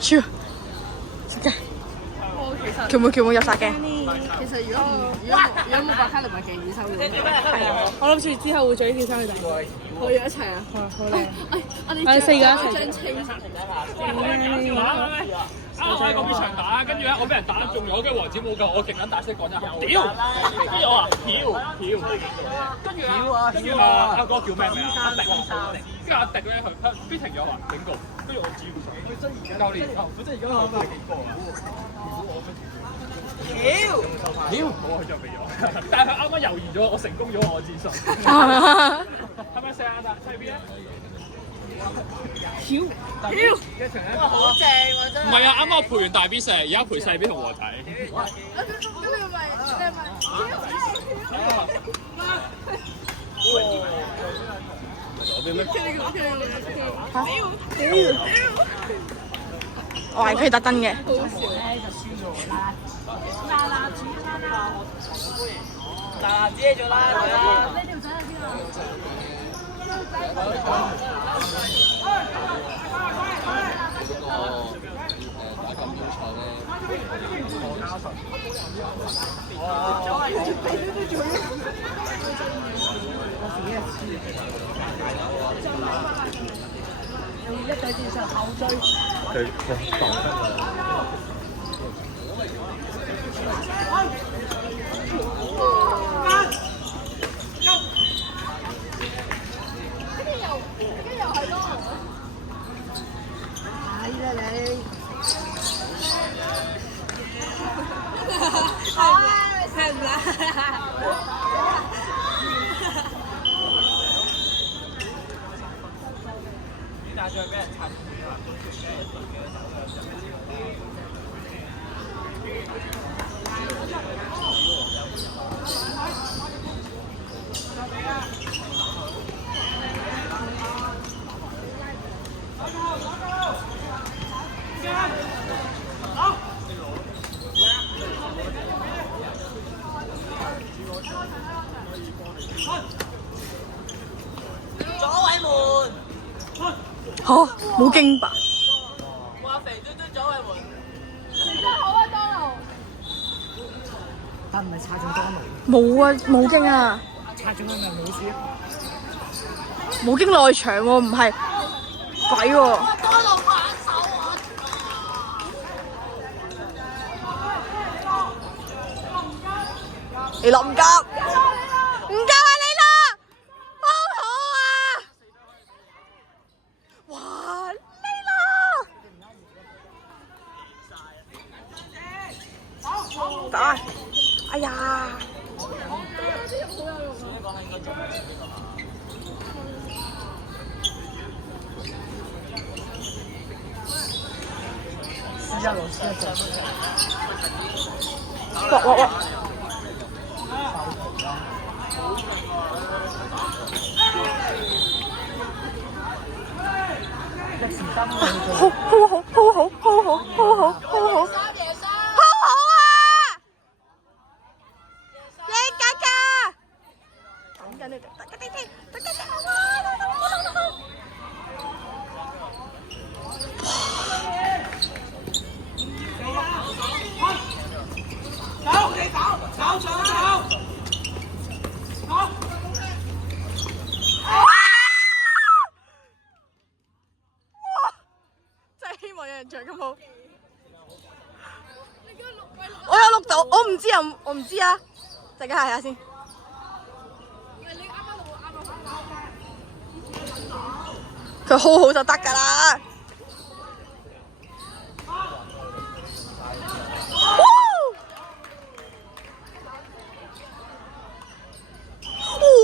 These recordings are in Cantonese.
超嘅。叫唔叫入殺嘅？其實如果冇白卡，你咪幾易收嘅。係啊，我諗住之後會做呢件衫嘅。可以一齊啊！好靚。我哋四個一齊。我喺嗰邊場打，跟住咧我俾人打中咗，跟住王子冇救，我勁撚大聲講一下，屌！跟住我話屌，跟住阿哥叫咩名啊？阿迪，跟住阿迪咧佢邊停咗話警告，跟住我照教練，真係而家我都係警告啊！屌！我去準備咗，但係佢啱啱猶豫咗，我成功咗我戰術。係咪成日打西邊啊？哇，好正喎真係！唔係啊，啱啱我陪完大 B 石，而家陪細 B 同和仔。咁你咪我係佢特登嘅。嗱，接咗啦，佢啦。嚇，冇驚吧？哇！肥嘟嘟左衞門，但唔係擦中多路，冇啊，冇驚啊！擦中係咪冇事？冇驚內場喎，唔係鬼喎！你落唔急？唔急啊！你落，好好啊！哇！你落，打！哎呀！哇！好啊！你格格，等緊你，真係希望有人着咁好。我有錄到，我唔知啊，陣間睇下先。佢好好就得㗎啦。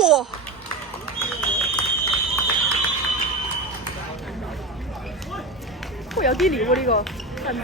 哇！有啲料喎呢個，係唔係？